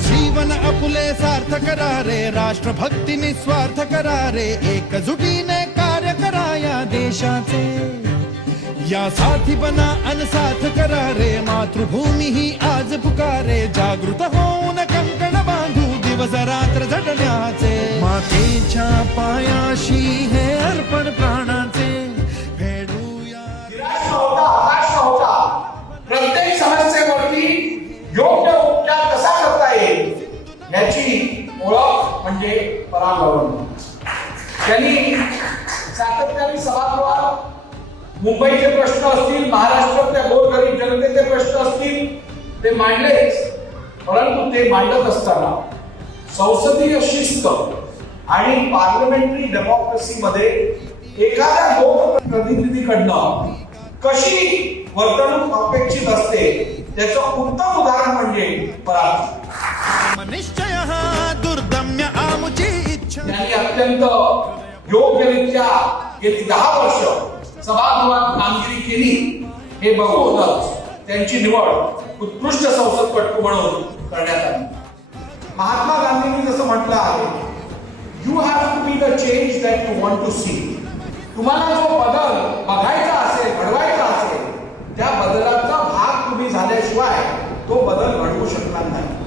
जीवन आपुले सार्थ करा रे, राष्ट्रभक्ती निस्वार्थ करा रे, एकजुटीने कार्य करा या देशाचे. या साथी बना अनसाथ करा रे, मातृभूमी ही आज पुकारे. जागृत होऊन कंकण बांधू दिवस रात्र झटण्याचे. मातेच्या पायाशी हे अर्पण प्राणाचे. फेडूया हताश होता. प्रत्येक समस्येवरती योग्य उपचार कसा करता येईल याची ओळख म्हणजे परांगण. त्यांनी सातत्याने सभागृहात मुंबईचे प्रश्न असतील, महाराष्ट्रातल्या गोरगरीब जनतेचे प्रश्न असतील ते मांडलेच. परंतु ते मांडत असताना संसदीय शिस्त आणि पार्लमेंटरी डेमोक्रेसी मध्ये एखाद्या लोकप्रतिनिधीकडनं कशी वर्तणूक अपेक्षित असते त्याचं उत्तम उदाहरण म्हणजे परांगण. निश्चय हा दुर्दम्य आमुची इच्छा. त्यांनी अत्यंत योग्यरित्या गेली 10 वर्ष सभागृहात कामगिरी केली. हे बघूनच त्यांची निवड उत्कृष्ट संसदपटू म्हणून करण्यात आली. महात्मा गांधींनी जसं म्हटलं आहे, you have to be the change that you want to see. तुम्हाला जो बदल बघायचा असेल, घडवायचा असेल, त्या बदलाचा भाग तुम्ही झाल्याशिवाय तो बदल घडवू शकणार नाही.